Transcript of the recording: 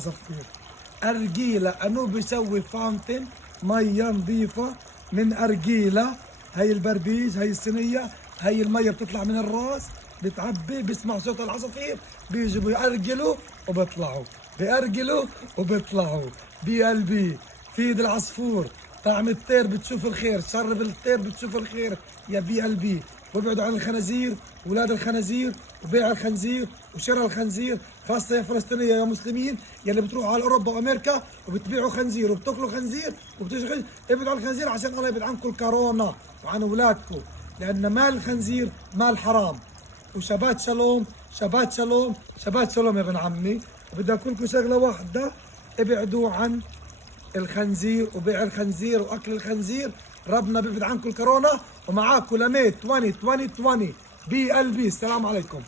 صفير أرجيلة أنو بيسوي فاونتن مية نظيفة من أرجيلة. هي البربيز، هي الصينية، هي المية بتطلع من الراس بتعبي، بيسمعوا صوت العصافير بيجوا بيأرجلوا وبيطلعوا، بيأرجلوا وبيطلعوا. بقلبي في ايد العصفور، طعم الطير بتشوف الخير، شرب الطير بتشوف الخير يا بي قلبي. وابعدوا عن الخنازير، ولاد الخنازير، وبيع الخنزير وشراء الخنزير، خاصة يا فلسطينية يا مسلمين يلي بتروحوا على أوروبا وأمريكا وبتبيعوا خنزير وبتاكلوا خنزير وبتشربوا خنزير. ابعدوا عن الخنزير عشان الله يبعد عنكم الكورونا وعن أولادكم، لأن مال الخنزير مال حرام. وشبات شالوم، شبات شالوم، شبات شالوم يا ابن عمي. وبدي أقول لكم شغلة واحدة، ابعدوا عن الخنزير وبيع الخنزير واكل الخنزير. ربنا بيبعد عنكم الكورونا ومعاكم لميت 2020 بقلبي. السلام عليكم.